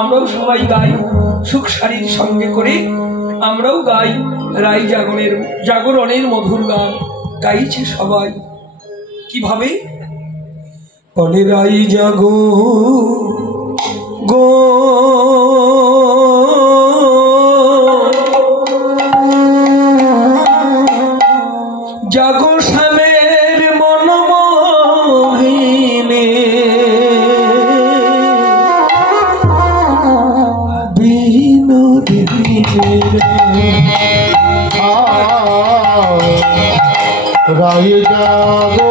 আমরাও সবাই গাই সুখ শাড়ির সঙ্গে করে, আমরাও গাই রাই জাগরণের মধুর গান। গাইছে সবাই কিভাবে? বলে রাই জাগো গো জাগো শ্যামের মন মোহিনী বিনোদিনী রাই জাগো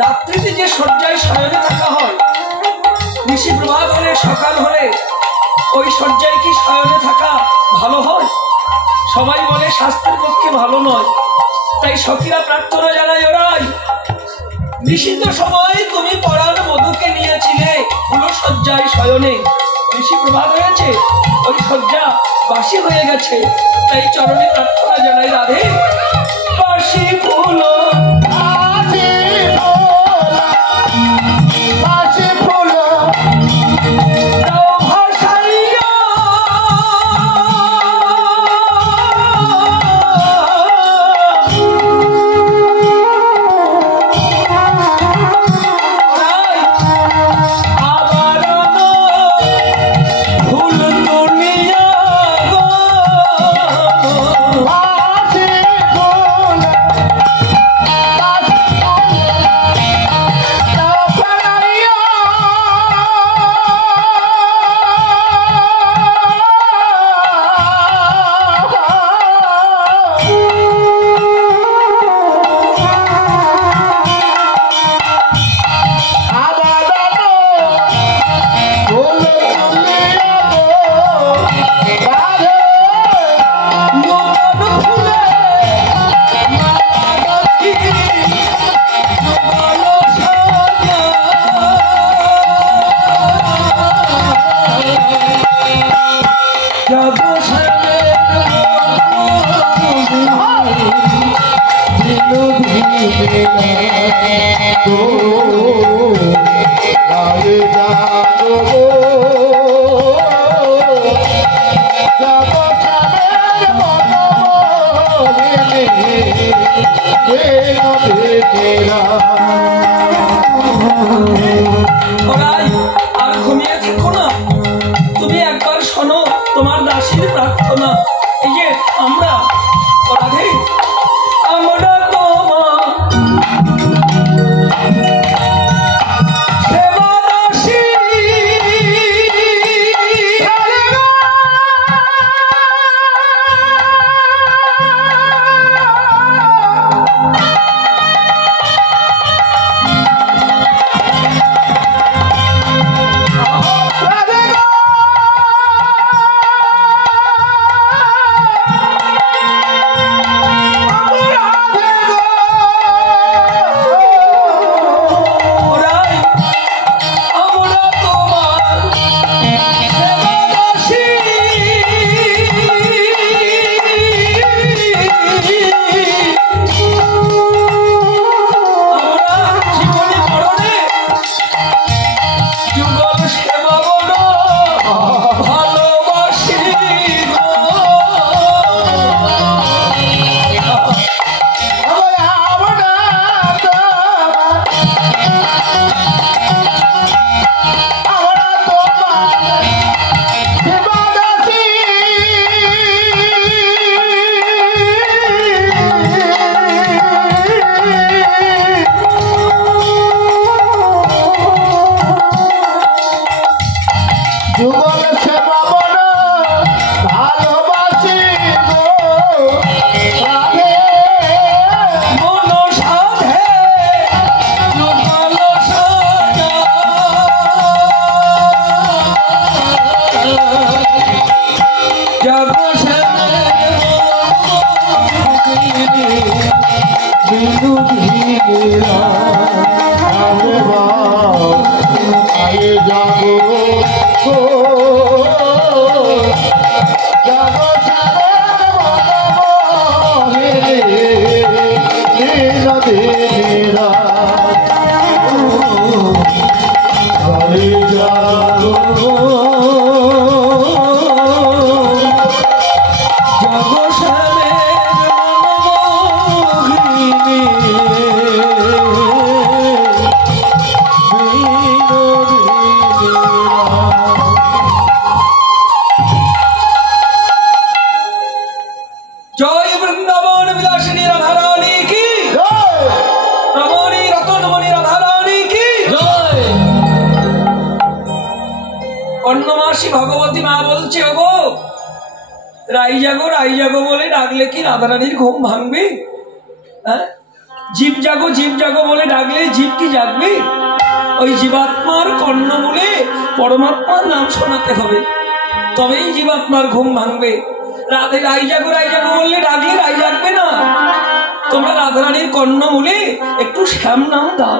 রাত্রিতে যে শয্যায় শয়নে থাকা হয়, নিশি প্রভাত হলে সকাল হলে ওই শয্যায় কি শয়নে থাকা ভালো হয়? সবাই বলে স্বাস্থ্যের পক্ষে ভালো নয়। তাই সখীরা প্রার্থনা জানায়, ওরাই নিষিদ্ধ সময় তুমি পরাণ মধুকে নিয়েছিলে ফুল শয্যায় শয়নে, নিশি প্রভাত হয়েছে, ওই শয্যা বাসি হয়ে গেছে। তাই চরণে প্রার্থনা জানাই রাধে, বাসি ফুল আর ঘুমিয়ে থাকো না, তুমি একবার শোনো তোমার দাসীর প্রার্থনা। এই যে আমরা রাধে, আমরা তোমার সেবা দাসী, ভগবতী মা বলছে, ওগো রাই জাগো বলে ডাকলে কি রাধারানীর ঘুম ভাঙবে? হ্যাঁ, জীব জাগো বলে ডাকলে জীব কি জাগবে? ওই জীবাত্মার কর্ণমূলে পরমাত্মার নাম শোনাতে হবে, তবেই জীবাত্মার ঘুম ভাঙবে। রাই জাগো বললে ডাকলে রাই জাগবে না। তোমরা রাধারানীর কর্ণমূলে একটু শ্যাম নাম দাও,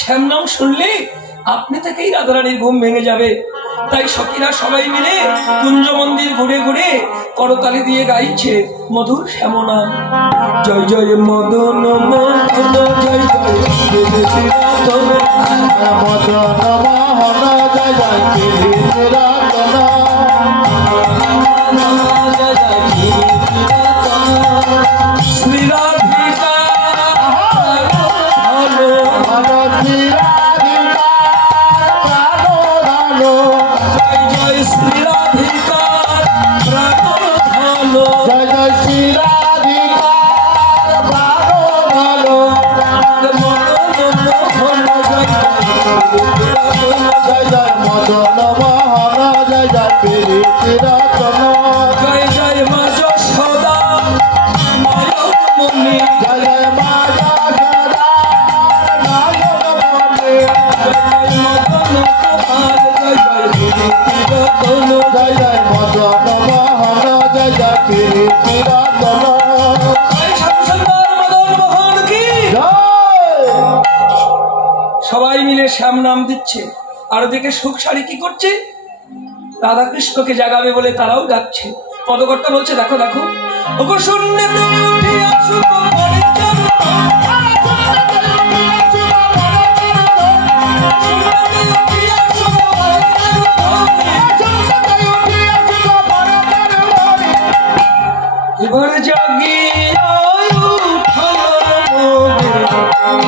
শ্যাম নাম শুনলে আপনি থেকেই রাধারানীর ঘুম ভেঙে যাবে। তাই সখীরা সবাই মিলে কুঞ্জ মন্দির ঘুরে ঘুরে করতালি দিয়ে গাইছে মধুর শ্যাম নাম। জয় জয় মদন মোহন, জয় জয় মদন মোহন, জয় জয় শ্রী রাধিকা সবাই মিলে শ্যাম নাম দিচ্ছে। আর ওদিকে সুখ শাড়ি কি করছে? রাধা কৃষ্ণকে জাগাবে বলে তারাও যাচ্ছে। পদকর্তা বলছে, দেখো দেখো ওগো শূন্য তুমি উঠে আসো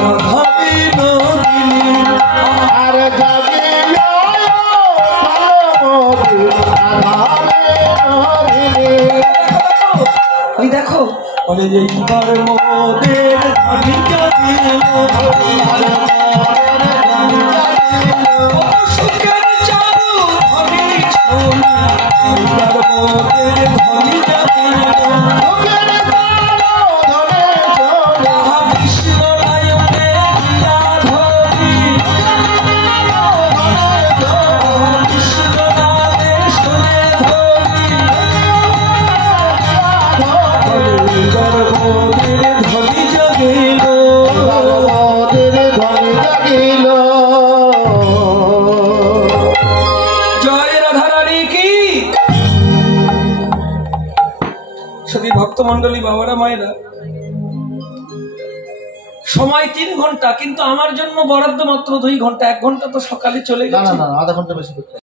রাধা বিনোদিনী আর জাগিল ওই দেখো বলে এইবার মোদের ধ্বনি জাগিল সুখের চারু ধ্বনি শোনে এইবার মোদের ধ্বনি জাগিল কৃষ্ণ নায়নে রাধবি কৃষ্ণ নামে শোনে ধবি ধ্বনি জাগিল জয় রাধারানী কি সতী ভক্তমন্ডলী বাবারা মায়েরা সময় 3 ঘন্টা কিন্তু আমার জন্য বরাদ্দ মাত্র 2 ঘন্টা 1 ঘন্টা তো সকালে চলে না গেছে না না আধা ঘন্টা বেশি করতে